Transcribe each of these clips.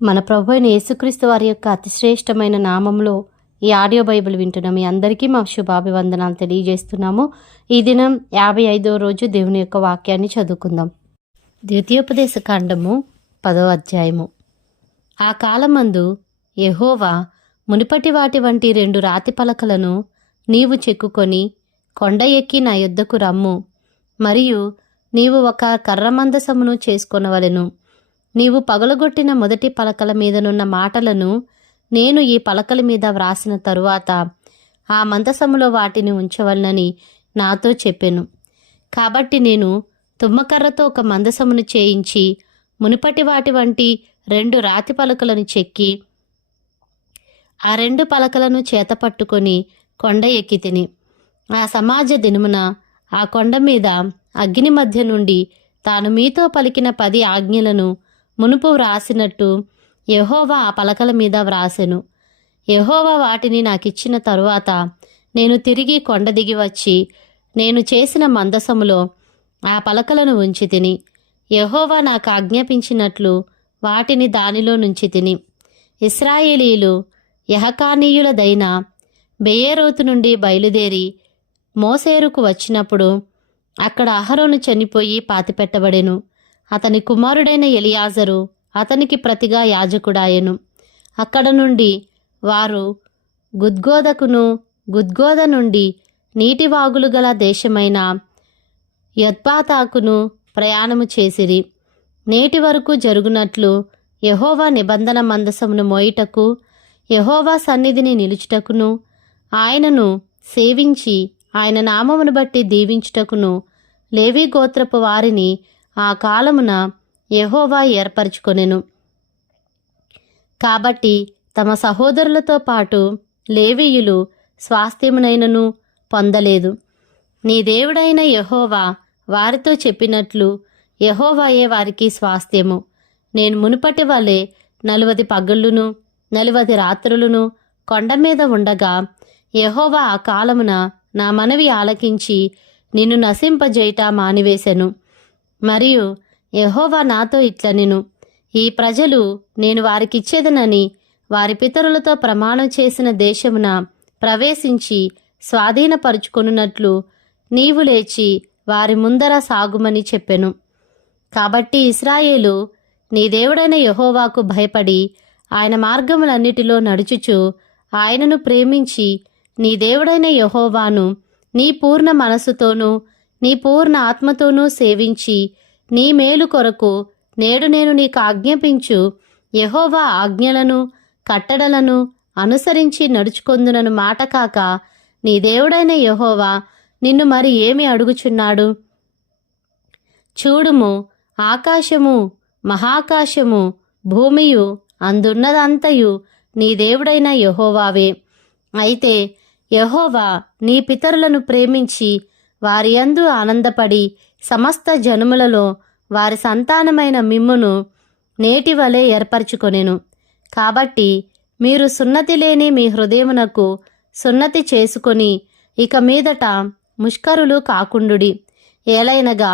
మన ప్రభు అయిన యేసుక్రీస్తు వారి యొక్క అతిశ్రేష్టమైన నామంలో ఈ ఆడియో బైబిల్ వింటున్న మీ అందరికీ మా శుభాభివందనాలు తెలియజేస్తున్నాము. ఈ దినం 55వ రోజు దేవుని యొక్క వాక్యాన్ని చదువుకుందాం. ద్వితీయోపదేశ కాండము 10వ అధ్యాయము. ఆ కాలమందు యెహోవా మునుపటి వాటి వంటి 2 రాతి పలకలను నీవు చెక్కుకొని కొండ ఎక్కి నా యొద్దకు రమ్ము, మరియు నీవు ఒక కర్రమందసమును చేసుకొనవలెను. నీవు పగలగొట్టిన మొదటి పలకల మీదనున్న మాటలను నేను ఈ పలకల మీద వ్రాసిన తరువాత ఆ మందసములో వాటిని ఉంచవలనని నాతో చెప్పెను. కాబట్టి నేను తుమ్మకర్రతో ఒక మందసమును చేయించి మునుపటి వాటి వంటి 2 రాతి పలకలను చెక్కి ఆ 2 పలకలను చేతపట్టుకొని కొండ ఎక్కి తిని, ఆ సమాజ దినమున ఆ కొండ మీద అగ్ని మధ్య నుండి తాను మీతో పలికిన 10 ఆజ్ఞలను మునుపు వ్రాసినట్టు యెహోవా ఆ పలకల మీద వ్రాసెను. యెహోవా వాటిని నాకిచ్చిన తరువాత నేను తిరిగి కొండ దిగి వచ్చి నేను చేసిన మందసములో ఆ పలకలను ఉంచి తిని, యెహోవా నాకు ఆజ్ఞాపించినట్లు వాటిని దానిలో నుంచి తిని. ఇశ్రాయేలీయులు యహకానీయులదైన బెయేరోతు నుండి బయలుదేరి మోసేరుకు వచ్చినప్పుడు అక్కడ అహరోను చనిపోయి పాతిపెట్టబడెను. అతని కుమారుడైన ఎలియాజరు అతనికి ప్రతిగా యాజకుడాయెను. అక్కడ నుండి వారు గుద్గోద నుండి నీటివాగులు గల దేశమైన యొత్బాతాకును ప్రయాణము చేసిరి. నేటి వరకు జరుగునట్లు యెహోవా నిబంధన మందసమును మోయుటకు, యెహోవా సన్నిధిని నిలుచుటకును, ఆయనను సేవించి ఆయన నామమును బట్టి దీవించుటకును లేవీ గోత్రపు వారిని ఆ కాలమున యెహోవా ఏర్పరచుకొనెను. కాబట్టి తమ సహోదరులతో పాటు లేవీయులు స్వాస్థ్యమునైనను పొందలేదు. నీ దేవుడైన యెహోవా వారితో చెప్పినట్లు యెహోవాయే వారికి స్వాస్థ్యము. నేను మునుపటి వలె 40 పగళ్ళును 40 రాత్రులను కొండ మీద ఉండగా యెహోవా ఆ కాలమున నా మనవి ఆలకించి నిన్ను నశింపజేయట మానివేశెను. మరియు యెహోవా నాతో ఇట్లనెను, ఈ ప్రజలు నేను వారికిచ్చేదనని వారి పితరులతో ప్రమాణం చేసిన దేశమున ప్రవేశించి స్వాధీనపరుచుకొనున్నట్లు నీవు లేచి వారి ముందర సాగుమని చెప్పెను. కాబట్టి ఇశ్రాయేలు నీ దేవుడైన యెహోవాకు భయపడి ఆయన మార్గములన్నిటిలో నడుచుచు ఆయనను ప్రేమించి నీ దేవుడైన యెహోవాను నీ పూర్ణ మనస్సుతోనూ నీ పూర్ణ ఆత్మతోనూ సేవించి నీ మేలు కొరకు నేడు నేను నీకు ఆజ్ఞాపించు యెహోవా ఆజ్ఞలను కట్టడలను అనుసరించి నడుచుకొందునను మాట కాక నీ దేవుడైన యెహోవా నిన్ను మరి ఏమి అడుగుచున్నాడు? చూడుము, ఆకాశము మహాకాశము భూమియు అందున్నదంతయు నీ దేవుడైన యెహోవావే. అయితే యెహోవా నీ పితరులను ప్రేమించి వారి యందు ఆనందపడి సమస్త జనములలో వారి సంతానమైన మిమ్మును నేటి వలె ఏర్పరచుకొనెను. కాబట్టి మీరు సున్నతి లేని మీ హృదయమునకు సున్నతి చేసుకొని ఇక మీదట ముష్కరులు కాకుండుడి. ఏలైనగా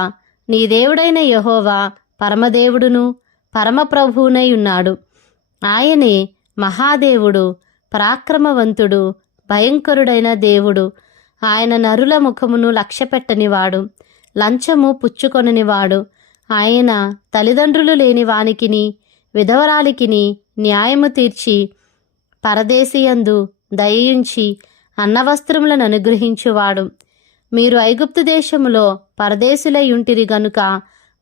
నీ దేవుడైన యెహోవా పరమదేవుడును పరమప్రభువునై ఉన్నాడు. ఆయనే మహాదేవుడు, పరాక్రమవంతుడు, భయంకరుడైన దేవుడు. ఆయన నరుల ముఖమును లక్ష్యపెట్టనివాడు, లంచము పుచ్చుకొననివాడు. ఆయన తల్లిదండ్రులు లేని వానికిని విధవరాలికిని న్యాయము తీర్చి పరదేశియందు దయించి అన్నవస్త్రములను అనుగ్రహించువాడు. మీరు ఐగుప్తు దేశములో పరదేశులై ఉంటిరి గనుక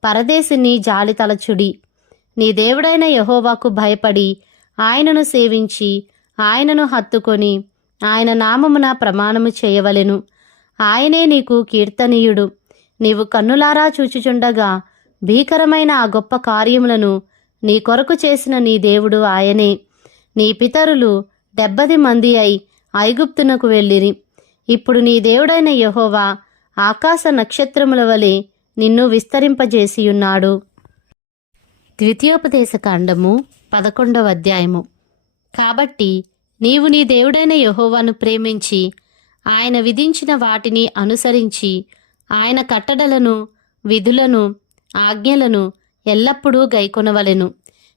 పరదేశిని జాలి తలచుడి. నీ దేవుడైన యెహోవాకు భయపడి ఆయనను సేవించి ఆయనను హత్తుకొని ఆయన నామమున ప్రమాణము చేయవలెను. ఆయనే నీకు కీర్తనీయుడు. నీవు కన్నులారా చూచుచుండగా భీకరమైన ఆ గొప్ప కార్యములను నీ కొరకు చేసిన నీ దేవుడు ఆయనే. నీ పితరులు 70 మంది అయి ఐగుప్తునకు వెళ్ళిరి. ఇప్పుడు నీ దేవుడైన యెహోవా ఆకాశ నక్షత్రముల వలె నిన్ను విస్తరింపజేసియున్నాడు. ద్వితీయోపదేశ కాండము 11వ అధ్యాయము. కాబట్టి నీవు నీ దేవుడైన యెహోవాను ప్రేమించి ఆయన విధించిన వాటిని అనుసరించి ఆయన కట్టడలను విధులను ఆజ్ఞలను ఎల్లప్పుడూ గైకొనవలెను.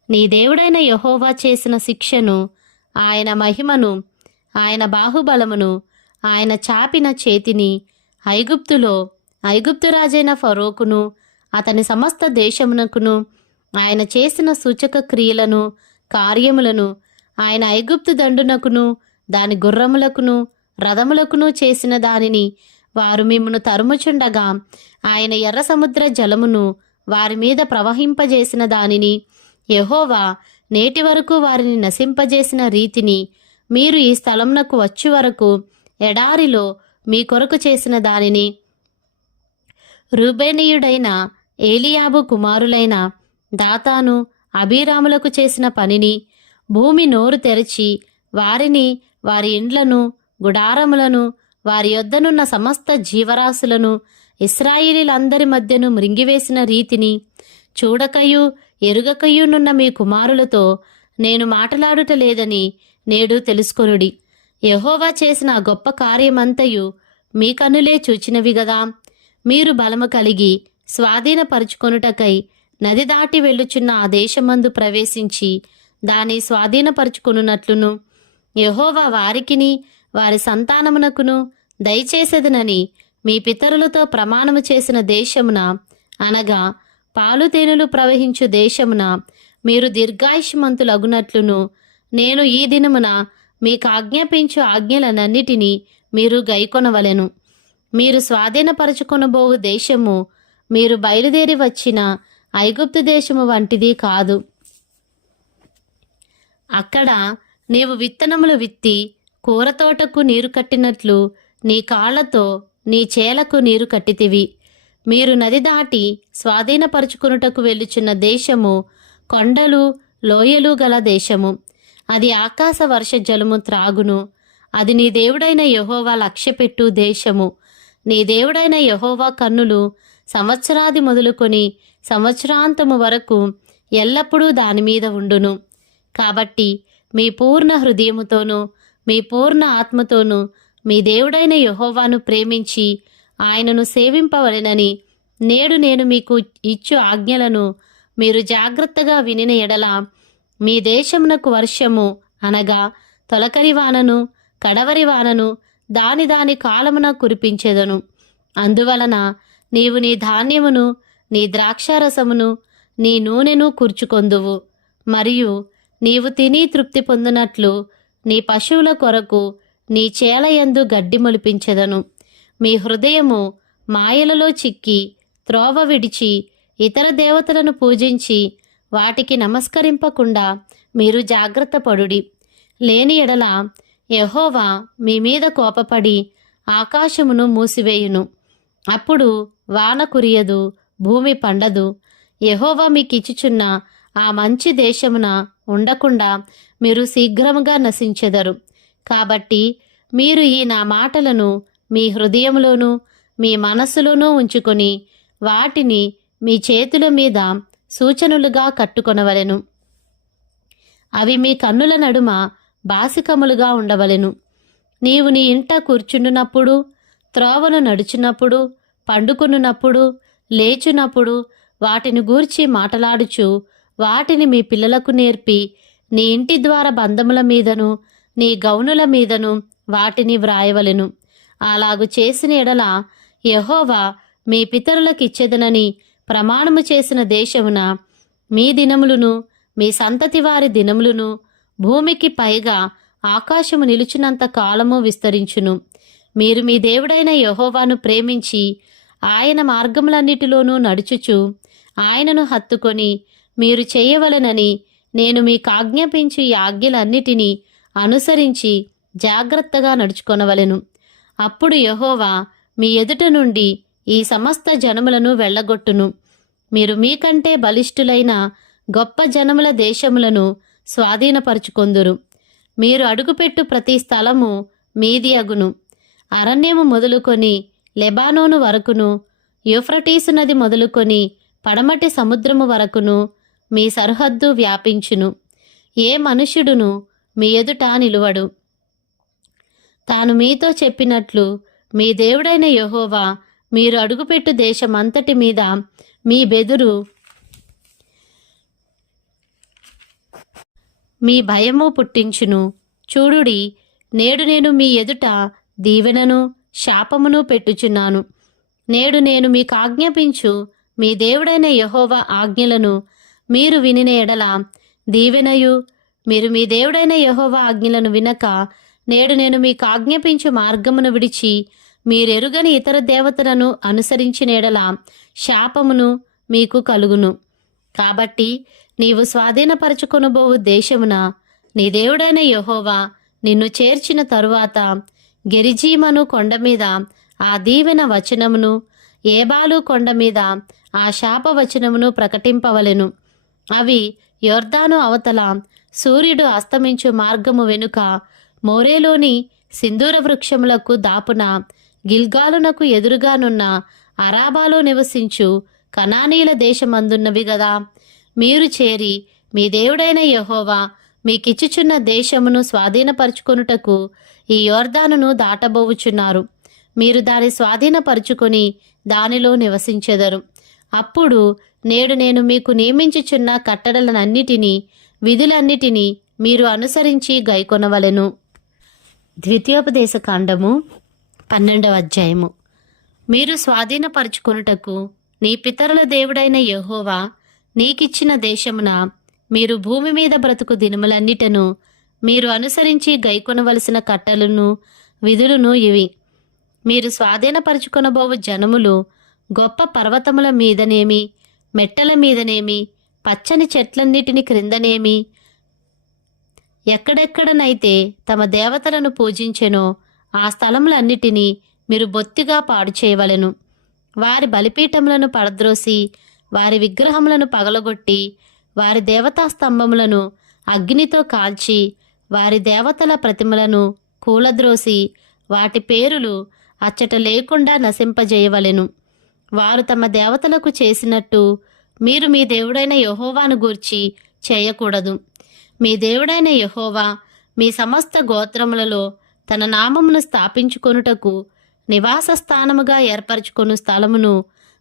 నీ దేవుడైన యెహోవా చేసిన శిక్షను, ఆయన మహిమను, ఆయన బాహుబలమును, ఆయన చాపిన చేతిని ఐగుప్తు రాజైన ఫరోకును అతని సమస్త దేశమునకును ఆయన చేసిన సూచక క్రియలను, కార్యములను, ఆయన ఐగుప్తు దండునకును దాని గుర్రములకును రథములకును చేసిన దానిని వారు మిమ్మును తరుముచుండగా ఆయన ఎర్ర సముద్ర జలమును వారి మీద ప్రవహింపజేసిన దానిని, యెహోవా నేటి వరకు వారిని నశింపజేసిన రీతిని, మీరు ఈ స్థలమునకు వచ్చి వరకు ఎడారిలో మీ కొరకు చేసిన దానిని, రూబేనీయుడైన ఏలియాబు కుమారులైన దాతాను అబీరాములకు చేసిన పనిని, భూమి నోరు తెరచి వారిని, వారి ఇండ్లను, గుడారములను, వారి యొద్దనున్న సమస్త జీవరాశులను ఇశ్రాయేలీలందరి మధ్యను మృంగివేసిన రీతిని చూడకయు ఎరుగకయునున్న మీ కుమారులతో నేను మాటలాడుట లేదని నేడు తెలుసుకొనుడి. యెహోవా చేసిన ఆ గొప్ప కార్యమంతయు మీ కన్నులే చూచినవి గదా. మీరు బలము కలిగి స్వాధీనపరుచుకొనుటకై నది దాటి వెళ్ళుచున్న ఆ దేశమందు ప్రవేశించి దాని స్వాధీనపరుచుకొనున్నట్లును యెహోవా వారికిని వారి సంతానమునకును దయచేసేదనని మీ పితరులతో ప్రమాణము చేసిన దేశమున, అనగా పాలుతేనెలు ప్రవహించు దేశమున మీరు దీర్ఘాయుష్మంతులగునట్లును నేను ఈ దినమున మీకు ఆజ్ఞాపించు ఆజ్ఞలనన్నిటినీ మీరు గైకొనవలెను. మీరు స్వాధీనపరచుకొనబోవు దేశము మీరు బయలుదేరి వచ్చిన ఐగుప్తు దేశము వంటిది కాదు. అక్కడ నీవు విత్తనములు విత్తి కూరతోటకు నీరు కట్టినట్లు నీ కాళ్లతో నీ చేలకు నీరు కట్టితివి. మీరు నది దాటి స్వాధీనపరుచుకొనుటకు వెళ్ళుచున్న దేశము కొండలు లోయలు గల దేశము. అది ఆకాశ వర్ష జలము త్రాగును. అది నీ దేవుడైన యెహోవా లక్ష్యపెట్టు దేశము. నీ దేవుడైన యెహోవా కన్నులు సంవత్సరాది మొదలుకొని సంవత్సరాంతము వరకు ఎల్లప్పుడూ దానిమీద ఉండును. కాబట్టి మీ పూర్ణ హృదయముతోనూ మీ పూర్ణ ఆత్మతోనూ మీ దేవుడైన యెహోవాను ప్రేమించి ఆయనను సేవింపవలెనని నేడు నేను మీకు ఇచ్చు ఆజ్ఞలను మీరు జాగ్రత్తగా వినిన ఎడల మీ దేశమునకు వర్షము, అనగా తొలకరి వానను కడవరి వానను దాని దాని కాలమున కురిపించెదను. అందువలన నీవు నీ ధాన్యమును నీ ద్రాక్షారసమును నీ నూనెను కూర్చుకొందువు. మరియు నీవు తిని తృప్తి పొందినట్లు నీ పశువుల కొరకు నీ చేలయందు గడ్డి మొలిపించెదను. మీ హృదయము మాయలలో చిక్కి త్రోవ విడిచి ఇతర దేవతలను పూజించి వాటికి నమస్కరింపకుండా మీరు జాగ్రత్త పడుడి. లేని ఎడల యెహోవా మీ మీద కోపపడి ఆకాశమును మూసివేయును. అప్పుడు వాన కురియదు, భూమి పండదు. యెహోవా మీకిచ్చుచున్న ఆ మంచి దేశమున ఉండకుండా మీరు శీఘ్రముగా నశించెదరు. కాబట్టి మీరు ఈ నా మాటలను మీ హృదయంలోనూ మీ మనస్సులోనూ ఉంచుకొని వాటిని మీ చేతుల మీద సూచనలుగా కట్టుకొనవలెను. అవి మీ కన్నుల నడుమ బాసికములుగా ఉండవలెను. నీవు నీ ఇంట కూర్చుండునప్పుడు, త్రోవను నడుచున్నప్పుడు, పండుకొనున్నప్పుడు, లేచున్నప్పుడు వాటిని గూర్చి మాటలాడుచు వాటిని మీ పిల్లలకు నేర్పి నీ ఇంటి ద్వార బంధముల మీదను నీ గౌనుల మీదను వాటిని వ్రాయవలెను. అలాగు చేసిన ఎడల యెహోవా మీ పితరులకిచ్చెదనని ప్రమాణము చేసిన దేశమున మీ దినములను మీ సంతతి వారి దినములను భూమికి పైగా ఆకాశము నిలుచున్నంత కాలము విస్తరించును. మీరు మీ దేవుడైన యెహోవాను ప్రేమించి ఆయన మార్గములన్నిటిలోనూ నడుచుచు ఆయనను హత్తుకొని మీరు చేయవలెనని నేను మీకు ఆజ్ఞాపించు ఈ ఆజ్ఞలన్నిటినీ అనుసరించి జాగ్రత్తగా నడుచుకొనవలెను. అప్పుడు యెహోవా మీ ఎదుట నుండి ఈ సమస్త జనములను వెళ్ళగొట్టును. మీరు మీకంటే బలిష్ఠులైన గొప్ప జనముల దేశములను స్వాధీనపరుచుకొందురు. మీరు అడుగుపెట్టు ప్రతి స్థలము మీది అగును. అరణ్యము మొదలుకొని లెబానోను వరకును, యూఫ్రటీసు నది మొదలుకొని పడమటి సముద్రము వరకును మీ సరిహద్దు వ్యాపించును. ఏ మనుష్యుడును మీ ఎదుట నిలువడు. తాను మీతో చెప్పినట్లు మీ దేవుడైన యెహోవా మీరు అడుగుపెట్టు దేశమంతటి మీద మీ బెదురు మీ భయము పుట్టించును. చూడుడి, నేడు నేను మీ ఎదుట దీవెనను శాపమును పెట్టుచున్నాను. నేడు నేను మీకు ఆజ్ఞాపించు మీ దేవుడైన యెహోవా ఆజ్ఞలను మీరు వినిన ఎడల దీవెనయు, మీరు మీ దేవుడైన యెహోవా ఆజ్ఞలను వినక నేడు నేను మీకు ఆజ్ఞాపించు మార్గమును విడిచి మీరెరుగని ఇతర దేవతలను అనుసరించిన ఎడల శాపమును మీకు కలుగును. కాబట్టి నీవు స్వాధీనపరచుకొనబోవు దేశమున నీ దేవుడైన యెహోవా నిన్ను చేర్చిన తరువాత గెరిజీమను కొండ మీద ఆ దీవెన వచనమును, ఏబాలు కొండ మీద ఆ శాప వచనమును ప్రకటింపవలెను. అవి యొర్దాను అవతల సూర్యుడు అస్తమించు మార్గము వెనుక మోరేలోని సింధూర వృక్షములకు దాపున గిల్గాలునకు ఎదురుగానున్న అరాబాలో నివసించు కనానీయుల దేశమందున్నవి గదా. మీరు చేరి మీ దేవుడైన యెహోవా మీకిచ్చుచున్న దేశమును స్వాధీనపరుచుకొనుటకు ఈ యొర్దానును దాటబోవుచున్నారు. మీరు దాని స్వాధీనపరుచుకొని దానిలో నివసించెదరు. అప్పుడు నేడు నేను మీకు నియమించుచున్న కట్టడలనన్నిటినీ విధులన్నిటినీ మీరు అనుసరించి గైకొనవలెను. ద్వితీయోపదేశ కాండము 12వ అధ్యాయము. మీరు స్వాధీనపరుచుకొనుటకు నీ పితరుల దేవుడైన యెహోవా నీకిచ్చిన దేశమున మీరు భూమి మీద బ్రతుకు దినములన్నిటను మీరు అనుసరించి గైకొనవలసిన కట్టలను విధులను ఇవి. మీరు స్వాధీనపరుచుకొనబోవు జనములు గొప్ప పర్వతముల మీదనేమి, మెట్టల మీదనేమి, పచ్చని చెట్లన్నిటిని క్రిందనేమి, ఎక్కడెక్కడనైతే తమ దేవతలను పూజించెనో ఆ స్థలములన్నిటినీ మీరు బొత్తిగా పాడు చేయవలెను. వారి బలిపీఠములను పడద్రోసి వారి విగ్రహములను పగలగొట్టి వారి దేవతా స్తంభములను అగ్నితో కాల్చి వారి దేవతల ప్రతిమలను కూలద్రోసి వాటి పేరులు అచ్చట లేకుండా నశింపజేయవలెను. వారు తమ దేవతలకు చేసినట్టు మీరు మీ దేవుడైన యెహోవాను గూర్చి చేయకూడదు. మీ దేవుడైన యెహోవా మీ సమస్త గోత్రములలో తన నామమును స్థాపించుకొనుటకు నివాస స్థానముగా ఏర్పరచుకొను స్థలమును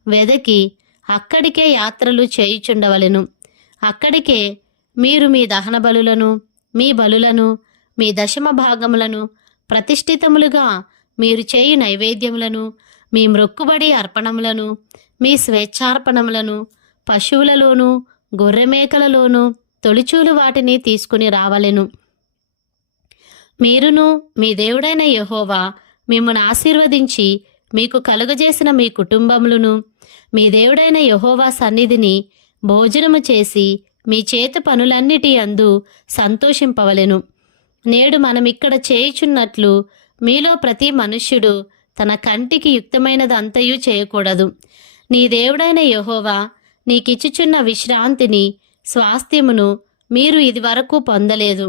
వెదకి అక్కడికే యాత్రలు చేయుచుండవలెను. అక్కడికే మీరు మీ దహన బలులను, మీ బలులను, మీ దశమ భాగములను, ప్రతిష్ఠితములుగా మీరు చేయు నైవేద్యములను, మీ మ్రొక్కుబడి అర్పణములను, మీ స్వేచ్ఛార్పణములను, పశువులలోనూ గొర్రెమేకలలోనూ తొలిచూలు వాటిని తీసుకుని రావలెను. మీరును మీ దేవుడైన యెహోవా మిమ్మును ఆశీర్వదించి మీకు కలుగజేసిన మీ కుటుంబములను మీ దేవుడైన యెహోవా సన్నిధిని భోజనము చేసి మీ చేతి పనులన్నిటి యందు సంతోషింపవలెను. నేడు మనమిక్కడ చేయుచున్నట్లు మీలో ప్రతి మనుష్యుడు తన కంటికి యుక్తమైనదంతయు చేయకూడదు. నీ దేవుడైన యెహోవా నీకిచ్చుచున్న విశ్రాంతిని, స్వాస్థ్యమును మీరు ఇదివరకు పొందలేదు.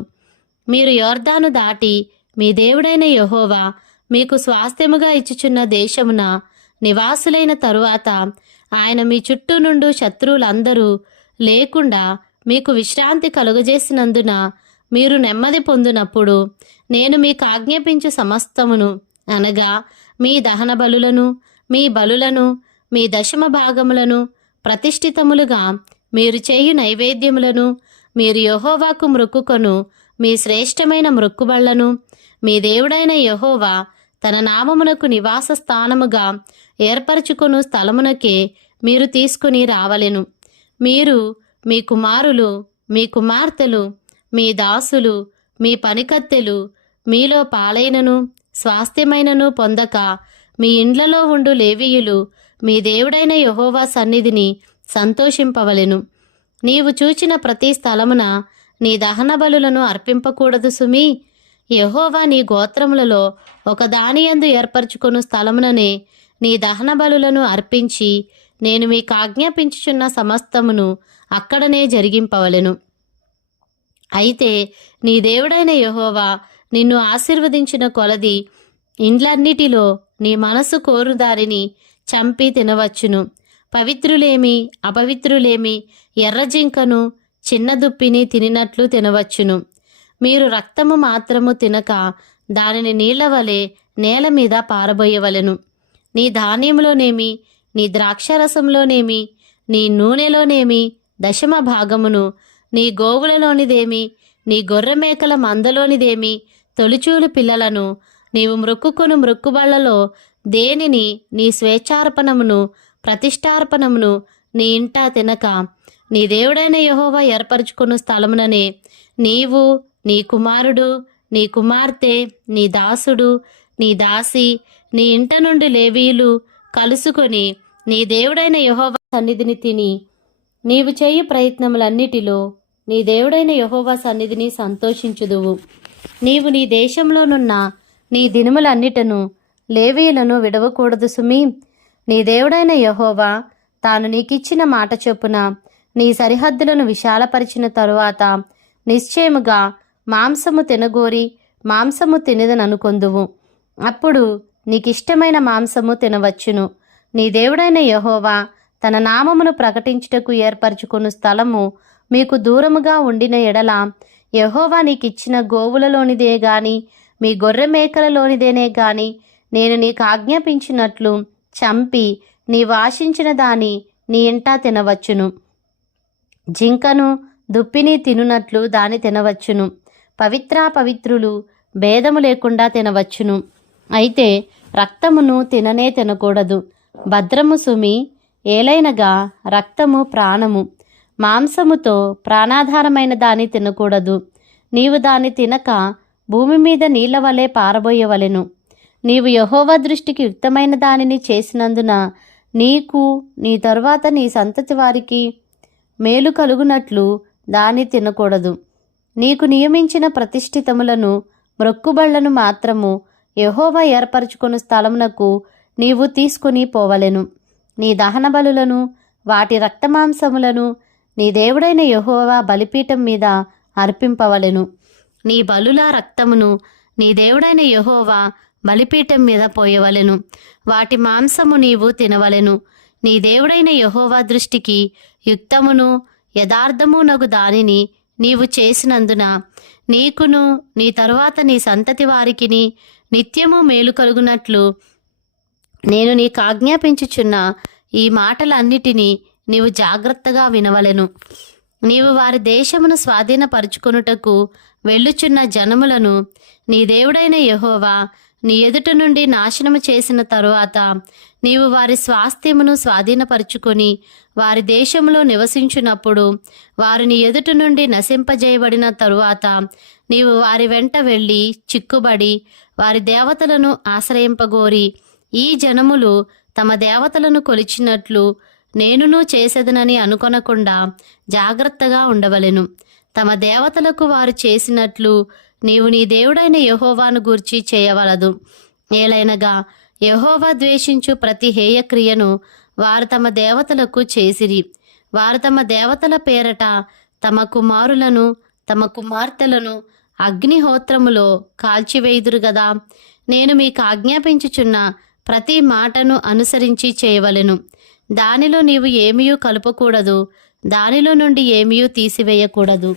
మీరు యొర్దాను దాటి మీ దేవుడైన యెహోవా మీకు స్వాస్థ్యముగా ఇచ్చుచున్న దేశమున నివాసులైన తరువాత ఆయన మీ చుట్టూ నుండి శత్రువులందరూ లేకుండా మీకు విశ్రాంతి కలుగజేసినందున మీరు నెమ్మది పొందినప్పుడు నేను మీకు ఆజ్ఞాపించు సమస్తమును అనగా మీ దహన బలులను, మీ బలులను, మీ దశమ భాగములను, ప్రతిష్ఠితములుగా మీరు చేయు నైవేద్యములను, మీరు యెహోవాకు మ్రొక్కుకొను మీ శ్రేష్టమైన మ్రొక్కుబళ్లను మీ దేవుడైన యెహోవా తన నామమునకు నివాస స్థానముగా ఏర్పరచుకొను స్థలమునకే మీరు తీసుకుని రావలెను. మీరు, మీ కుమారులు, మీ కుమార్తెలు, మీ దాసులు, మీ పనికత్తెలు మీలో పాలైనను స్వాస్థ్యమైనను పొందక మీ ఇండ్లలో ఉండు లేవీయులు మీ దేవుడైన యెహోవా సన్నిధిని సంతోషింపవలెను. నీవు చూచిన ప్రతి స్థలమున నీ దహన బలులను అర్పింపకూడదు సుమీ. యెహోవా నీ గోత్రములలో ఒక దానియందు ఏర్పరచుకొను స్థలముననే నీ దహన బలులను అర్పించి నేను మీకు ఆజ్ఞాపించుచున్న సమస్తమును అక్కడనే జరిగింపవలెను. అయితే నీ దేవుడైన యెహోవా నిన్ను ఆశీర్వదించిన కొలది ఇండ్లన్నిటిలో నీ మనసు కోరు దారిని చంపి తినవచ్చును. పవిత్రులేమి అపవిత్రులేమి ఎర్రజింకను చిన్న దుప్పిని తినినట్లు తినవచ్చును. మీరు రక్తము మాత్రము తినక దానిని నీళ్ల వలె నేల మీద పారబోయవలెను. నీ ధాన్యములోనేమి, నీ ద్రాక్షరసంలోనేమి, నీ నూనెలోనేమి దశమ భాగమును, నీ గోవులలోనిదేమి, నీ గొర్రె మేకల మందలోనిదేమి తొలిచూలు పిల్లలను నీవు మ్రొక్కుకొను మ్రొక్కుబళ్లలో దేనిని నీ స్వేచ్ఛార్పణమును ప్రతిష్టార్పణమును నీ ఇంట తినక నీ దేవుడైన యెహోవా ఏర్పరచుకున్న స్థలముననే నీవు నీ కుమారుడు నీ కుమార్తె నీ దాసుడు నీ దాసి నీ ఇంట నుండి లేవీయులు కలుసుకొని నీ దేవుడైన యెహోవా సన్నిధిని తిని నీవు చేయు ప్రయత్నములన్నిటిలో నీ దేవుడైన యెహోవా సన్నిధిని సంతోషించుదువు. నీవు నీ దేశంలోనున్న నీ దినములన్నిటను లేవీయులను విడవకూడదు సుమి. నీ దేవుడైన యెహోవా తాను నీకిచ్చిన మాట చొప్పున నీ సరిహద్దులను విశాలపరిచిన తరువాత నిశ్చయముగా మాంసము తినగోరి మాంసము తినదననుకొందువు. అప్పుడు నీకిష్టమైన మాంసము తినవచ్చును. నీ దేవుడైన యెహోవా తన నామమును ప్రకటించుటకు ఏర్పరచుకున్న స్థలము మీకు దూరముగా ఉండిన ఎడల యెహోవా నీకిచ్చిన గోవులలోనిదే గాని మీ గొర్రె మేకలలోనిదేనే గాని నేను నీకు ఆజ్ఞాపించినట్లు చంపి నీవు ఆశించిన దాని నీ ఇంట తినవచ్చును. జింకను దుప్పిని తినునట్లు దాని తినవచ్చును. పవిత్రులు భేదము లేకుండా తినవచ్చును. అయితే రక్తమును తిననే తినకూడదు. భద్రము సుమి. ఏలైనగా రక్తము ప్రాణము. మాంసముతో ప్రాణాధారమైన దాన్ని తినకూడదు. నీవు దాన్ని తినక భూమి మీద నీళ్ల వలె పారబోయవలెను. నీవు యెహోవా దృష్టికి యుక్తమైన దానిని చేసినందున నీకు నీ తరువాత నీ సంతతి వారికి మేలు కలుగునట్లు దాన్ని తినకూడదు. నీకు నియమించిన ప్రతిష్ఠితములను మ్రొక్కుబళ్లను మాత్రము యెహోవా ఏర్పరచుకుని స్థలమునకు నీవు తీసుకుని పోవలెను. నీ దహన బలులను వాటి రక్తమాంసములను నీ దేవుడైన యెహోవా బలిపీఠం మీద అర్పింపవలెను. నీ బలుల రక్తమును నీ దేవుడైన యెహోవా బలిపీఠం మీద పోయవలెను. వాటి మాంసము నీవు తినవలెను. నీ దేవుడైన యెహోవా దృష్టికి యుక్తమును యథార్థమునగు దానిని నీవు చేసినందున నీకును నీ తరువాత నీ సంతతి వారికిని నిత్యము మేలు కలుగునట్లు నేను నీకు ఆజ్ఞాపించుచున్న ఈ మాటలన్నిటినీ నీవు జాగ్రత్తగా వినవలెను. నీవు వారి దేశమును స్వాధీనపరుచుకొనుటకు వెళ్ళుచున్న జనములను నీ దేవుడైన యెహోవా నీ ఎదుట నుండి నాశనము చేసిన తరువాత నీవు వారి స్వాస్థ్యమును స్వాధీనపరుచుకొని వారి దేశంలో నివసించున్నప్పుడు వారు నీ ఎదుట నుండి నశింపజేయబడిన తరువాత నీవు వారి వెంట వెళ్ళి చిక్కుబడి వారి దేవతలను ఆశ్రయింపగోరి ఈ జనములు తమ దేవతలను కొలిచినట్లు నేనును చేసేదనని అనుకొనకుండా జాగ్రత్తగా ఉండవలెను. తమ దేవతలకు వారు చేసినట్లు నీవు నీ దేవుడైన యెహోవాను గూర్చి చేయవలదు. ఏలైనగా యెహోవా ద్వేషించు ప్రతి హేయక్రియను వారు తమ దేవతలకు చేసిరి. వారు తమ దేవతల పేరట తమ కుమారులను తమ కుమార్తెలను అగ్నిహోత్రములో కాల్చివేయుదురు గదా. నేను మీకు ఆజ్ఞాపించుచున్న ప్రతి మాటను అనుసరించి చేయవలెను. దానిలో నీవు ఏమీయూ కలుపకూడదు, దానిలో నుండి ఏమీయూ తీసివేయకూడదు.